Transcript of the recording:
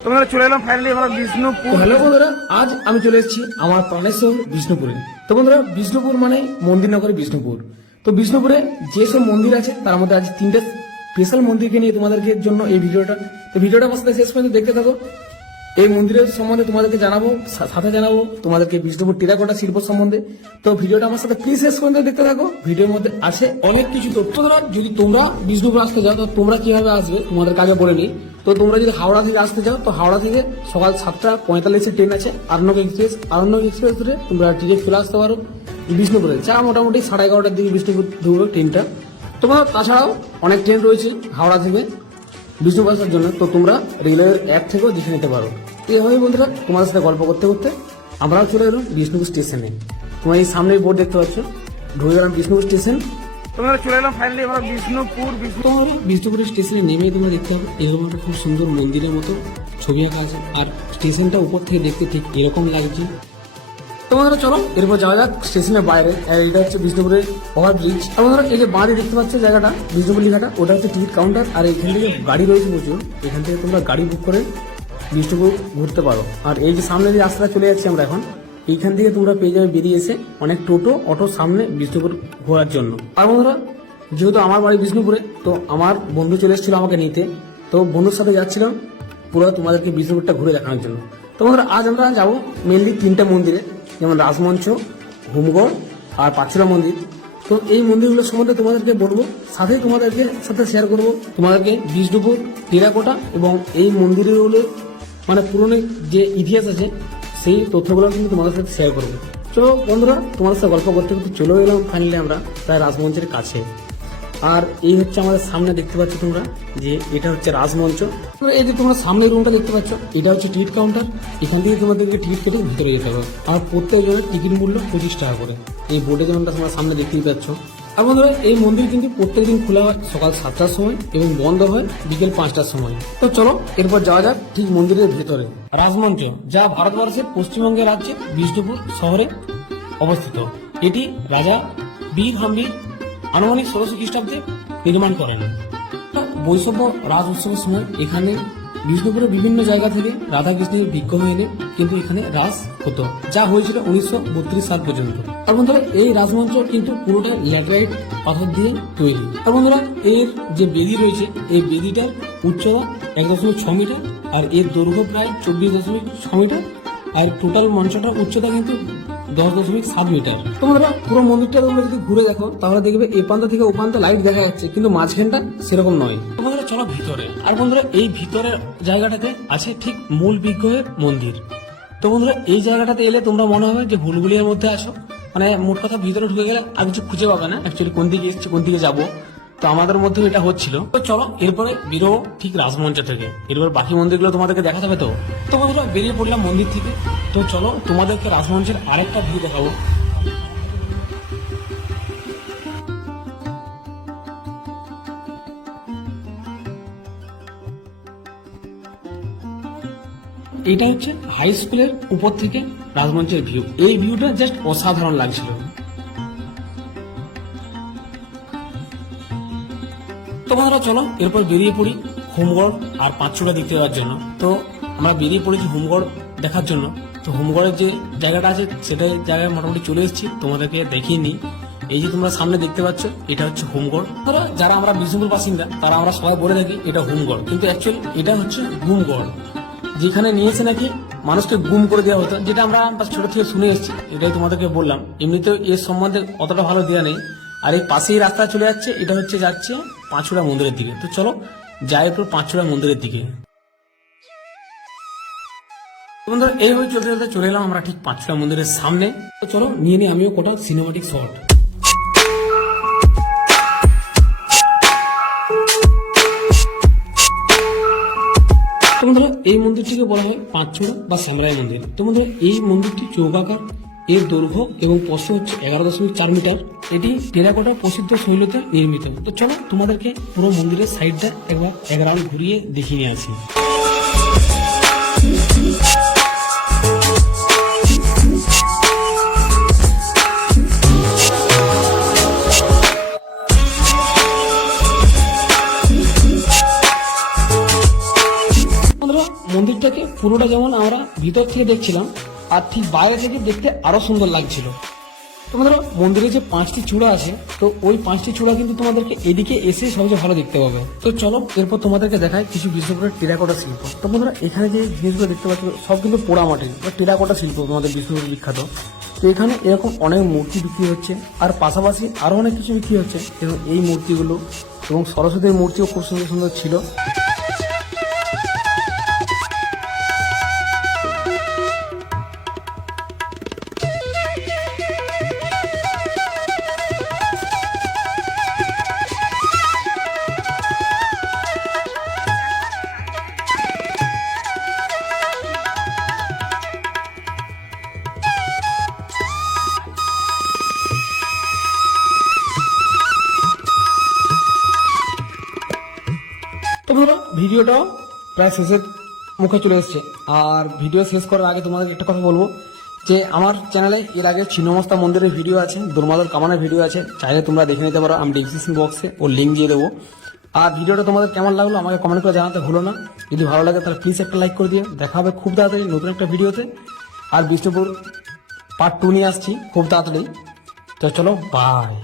তোমরা চলে এলাম ফাইনালি আমরা বিষ্ণুপুর। হ্যালো বন্ধুরা, আজ আমি চলে এসেছি আমার প্রাণের শহর বিষ্ণুপুরে। তো বন্ধুরা, বিষ্ণুপুর মানে মন্দির নগরী বিষ্ণুপুর। তো বিষ্ণুপুরে যেসব মন্দির আছে তার মধ্যে আজ তিনটে স্পেশাল মন্দিরকে নিয়ে তোমাদেরকে জন্য এই ভিডিওটা। তো ভিডিওটা আমার সাথে শেষ পর্যন্ত দেখতে থাকো। এই মন্দিরের সম্বন্ধে তোমাদেরকে জানাবো, সাথে জানাবো তোমাদেরকে বিষ্ণুপুর টেরাকোটা শিল্প সম্বন্ধে। তো ভিডিওটা আমার সাথে প্লিজ শেষ পর্যন্ত দেখতে থাকো। ভিডিওর মধ্যে আছে অনেক কিছু তথ্য। যদি তোমরা বিষ্ণুপুর আসতে যাও তো তোমরা কিভাবে আসবে তোমাদের কাছে বলে নিই। তো তোমরা যদি হাওড়া থেকে আসতে চাও তো হাওড়া থেকে সকাল 7:45 ট্রেন আছে আরণ্যক এক্সপ্রেস ধরে তোমরা ডিরেক্ট চলে আসতে পারো বিষ্ণুপুরে। যা মোটামুটি 11:30টার দিকে বিষ্ণুপুর ঢুকবে ট্রেনটা। তোমরা তাছাড়াও অনেক ট্রেন রয়েছে হাওড়া থেকে বিষ্ণুপুর আসার জন্য, তো তোমরা রেলওয়ের অ্যাপ থেকেও দেখে নিতে পারো। এইভাবে বন্ধুরা তোমাদের সাথে গল্প করতে করতে আমরাও চলে এলাম বিষ্ণুপুর স্টেশনে। তোমরা এই সামনে বোর্ড দেখতে পাচ্ছ, ঢুকে গেলাম বিষ্ণুপুর স্টেশন। তোমরা চলে এলাম ফাইনালি আমরা বিষ্ণুপুর। তোমরা বিষ্ণুপুরের স্টেশনে নেমে তোমরা দেখতে হবে এরকম একটা খুব সুন্দর মন্দিরের মতো ছবি আঁকা আছে, আর স্টেশনটা উপর থেকে দেখতে ঠিক এরকম লাগছে। তোমাদের চলো এরপর যাওয়া যাক স্টেশনের বাইরে। আর এটা হচ্ছে বিষ্ণুপুরের ওভার ব্রিজ। তোমাদের এই যে বাঁধে দেখতে পাচ্ছ জায়গাটা বিষ্ণুপুর লেখাটা, ওটা হচ্ছে টিকিট কাউন্টার। আর এখান থেকে গাড়ি রয়েছে প্রচুর, এখান থেকে তোমরা গাড়ি বুক করে বিষ্ণুপুর ঘুরতে পারো। আর এই যে সামনে যে রাস্তাটা চলে যাচ্ছি আমরা এখন, এইখান থেকে তোমরা পেয়ে যাবে বেরিয়ে এসে অনেক টোটো অটো সামনে বিষ্ণুপুর ঘোরার জন্য। আর বন্ধুরা, যেহেতু আমার বাড়ি বিষ্ণুপুরে, তো আমার বন্ধু চলে এসেছিল আমাকে নিতে, তো বন্ধুর সাথে যাচ্ছিলাম পুরো তোমাদেরকে বিষ্ণুপুরটা ঘুরে দেখানোর জন্য। তো বন্ধুরা, আজ আমরা যাবো মেনলি তিনটা মন্দিরে, যেমন রাজমঞ্চ, হোমগড় আর পাঁচুরা মন্দির। তো এই মন্দিরগুলোর সম্বন্ধে তোমাদেরকে বলবো, সাথে তোমাদেরকে সাথে শেয়ার করবো তোমাদেরকে বিষ্ণুপুর টেরাকোটা এবং এই মন্দিরগুলোর মানে পুরনো যে ইতিহাস আছে সেই তথ্যগুলো কিন্তু তোমাদের সাথে শেয়ার করবো। চলো বন্ধুরা, তোমাদের সাথে গল্প করতে করতে চলে এলাম ফাইনালি আমরা প্রায় রাজমঞ্চের কাছে। আর এই হচ্ছে আমাদের সামনে দেখতে পাচ্ছ তোমরা যে এটা হচ্ছে রাজমঞ্চ। এই যে তোমরা সামনে রুমটা দেখতে পাচ্ছ, এটা হচ্ছে টিকিট কাউন্টার। এখান থেকে তোমাদেরকে টিকিট কেটে ভিতরে যেতে হবে। আর প্রত্যেকজনের টিকিট মূল্য 25 টাকা করে। এই বোর্ডে যেমনটা তোমরা সামনে দেখতেই পাচ্ছ। আর বন্ধুরা, এই মন্দির কিন্তু প্রত্যেকদিন খোলা হয় সকাল 7টার সময় এবং বন্ধ হয় বিকেল 5টার সময়। তো চলো এরপর যাওয়া যাক ঠিক মন্দিরের ভেতরে। রাজমঞ্চ, যা ভারতবর্ষের পশ্চিমবঙ্গের রাজ্যে বিষ্ণুপুর শহরে অবস্থিত। এটি রাজা বীর হাম্বির আনুমানিক 1600 খ্রিস্টাব্দে নির্মাণ করেন। বৈষ্ণব রাজ উৎসবের সময় এখানে বিষ্ণুপুরের বিভিন্ন জায়গা থেকে রাধা কৃষ্ণের বিগ্রহ এনে কিন্তু এখানে রাস হতো, যা হয়েছিল 1932 সাল পর্যন্ত। আর বন্ধুরা, এই রাজমঞ্চ কিন্তু পুরোটা ল্যাটেরাইট পাথর দিয়ে তৈরি। আর বন্ধুরা, এর যে বেদি রয়েছে এই বেদিটার উচ্চতা 1.6 মিটার আর এর দৈর্ঘ্য প্রায় 24.6 মিটার। আর টোটাল মঞ্চটার উচ্চতা কিন্তু 10.7 মিটার। তোমরা পুরো মন্দিরটা তোমরা যদি ঘুরে দেখো তাহলে দেখবে এই প্রান্ত থেকে ও প্রান্ত লাইট দেখা যাচ্ছে, কিন্তু মাঝখানটা সেরকম নয়। তোমাদের চলো ভিতরে। আর বন্ধুরা, এই ভিতরের জায়গাটাতে আছে ঠিক মূল বিগ্রহের মন্দির। তো বন্ধুরা, এই জায়গাটাতে এলে তোমরা মনে হবে যে ভুলভুলিয়ার মধ্যে আসো, মানে মোট কথা ভিতরে ঢুকে গেলে আর কিছু খুঁজে পাবে না অ্যাকচুয়ালি কোন দিকে এসেছি কোন দিকে যাবো। তো আমাদের মধ্যে এটা হচ্ছিল। তো চলো এরপরে বেরো ঠিক রাজমঞ্চ থেকে, এরপর বাকি মন্দিরগুলো তোমাদেরকে দেখাতে হবে। তো বন্ধুরা, বেরিয়ে পড়লাম মন্দির থেকে। তো চলো তোমাদেরকে রাজমঞ্চের আরেকটা ভিউ দেখাবো। এটা হচ্ছে হাই স্কুলের উপর থেকে রাজমঞ্চের ভিউ। এই ভিউটা জাস্ট অসাধারণ লাগছিল। তোমরা চলো এরপর বেরিয়ে পড়ি হোমগড় আর পাঁচুড়া দেখতে যাওয়ার জন্য। তো আমরা বেরিয়ে পড়েছি হোমগড় দেখার জন্য। তো হোমগড়ের যে জায়গাটা আছে সেটাই জায়গায় মোটামুটি চলে এসেছি, তোমাদেরকে দেখিয়ে নিই। এই যে তোমরা সামনে দেখতে পাচ্ছ এটা হচ্ছে হোমগড়। যারা আমরা বিষ্ণুপুর বাসিন্দা তারা আমরা সবাই বলে থাকি এটা হোমগড়, কিন্তু অ্যাকচুয়ালি এটা হচ্ছে গুমগড়, যেখানে নিয়েছে নাকি মানুষকে গুম করে দেওয়া হতো, যেটা আমরা ছোট থেকে শুনে এসেছি। এটাই তোমাদেরকে বললাম। এমনিতেও এর সম্বন্ধে অতটা ভালো দেওয়া নেই। আর এই পাশেই রাস্তা চলে যাচ্ছে, এটা হচ্ছে যাচ্ছে পাঁচুড়া মন্দিরের দিকে। তো চলো যাই একটু পাঁচুড়া মন্দিরের দিকে। বন্ধুরা, এইভাবে চলতে চলতে চলে এলাম আমরা ঠিক পাঁচুড়া মন্দিরের সামনে। তো চলো নিয়ে নিই আমিও কোটা সিনেমাটিক শট। তো বন্ধুরা, এই মন্দিরটিকে বলা হয় পাঁচুড়া বা শ্যামরাই মন্দির। তো বন্ধুরা, এই মন্দিরটি চৌকাকার, এর দৈর্ঘ্য এবং প্রস্থ হচ্ছে 11.4 মিটার। এটি টেরাকোটা প্রসিদ্ধ শৈলীতে নির্মিত। তো চলো তোমাদেরকে পুরো মন্দিরের সাইডটা একবার এক রাউন্ড ঘুরিয়ে দেখিয়ে নিয়ে আসি। মন্দিরটা তোমাদেরকে পুরোটা যেমন আমরা ভিতর থেকে দেখছিলাম আর ঠিক বাইরে থেকে দেখতে আরো সুন্দর লাগছিল। তোমাদের মন্দিরে যে 5টি চূড়া আছে, তো ওই 5টি চূড়া কিন্তু তোমাদেরকে এদিকে এসে সবচেয়ে ভালো দেখতে পাবে। তো চলো এরপর তোমাদেরকে দেখায় কিছু বিষ্ণুপুরের টেরাকোটা শিল্প। তো বন্ধুরা এখানে যে জিনিসগুলো দেখতে পাচ্ছ সব কিন্তু পোড়ামাটির বা টেরাকোটা শিল্প তোমাদের বিষ্ণুপুর বিখ্যাত। তো এখানে এরকম অনেক মূর্তি বিক্রি হচ্ছে, আর পাশাপাশি আরো অনেক কিছু বিক্রি হচ্ছে এবং এই মূর্তিগুলো এবং সরস্বতীর মূর্তিও খুব সুন্দর সুন্দর ছিল। তো বন্ধুরা ভিডিওটাও প্রায় শেষের মুখে চলে এসছে, আর ভিডিও শেষ করার আগে তোমাদের একটা কথা বলবো যে আমার চ্যানেলে এর আগে ছিন্নমস্তা মন্দিরের ভিডিও আছে, দুর্মাদল কামানের ভিডিও আছে, চাইলে তোমরা দেখে নিতে পারো। আমি ডিসক্রিপশন বক্সে ওর লিঙ্ক দিয়ে দেবো। আর ভিডিওটা তোমাদের কেমন লাগলো আমাকে কমেন্ট করে জানাতে ভুলো না। যদি ভালো লাগে তাহলে প্লিজ একটা লাইক করে দিও। দেখা হবে খুব তাড়াতাড়ি নতুন একটা ভিডিওতে, আর বিষ্ণুপুর পার্ট 2 নিয়ে আসছি খুব তাড়াতাড়ি। তো চলো বাই।